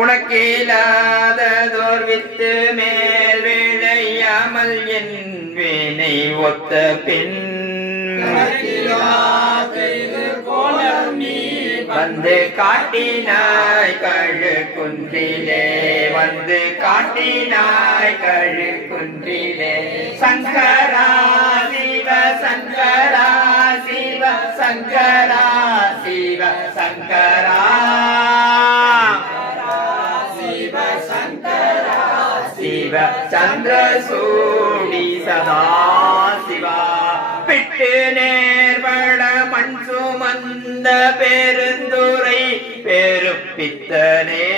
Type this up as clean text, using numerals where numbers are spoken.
உனக்கேலாததோர் with மேல் விளையாமல் என் வினை ஒத்த பின் வந்து காட்டினாய் கழு குன்றிலே வந்து காட்டினாய் கழு குன்றிலே சங்கரா சிவ சங்கரா சிவ சங்கரா சிவ சங்கரா சிவ சங்கரா சிவ சந்திரசூடி சதா சிவா பிட்டு நேர்பட மண் சுமந்த பெருந்துரை பெருப்பித்தனே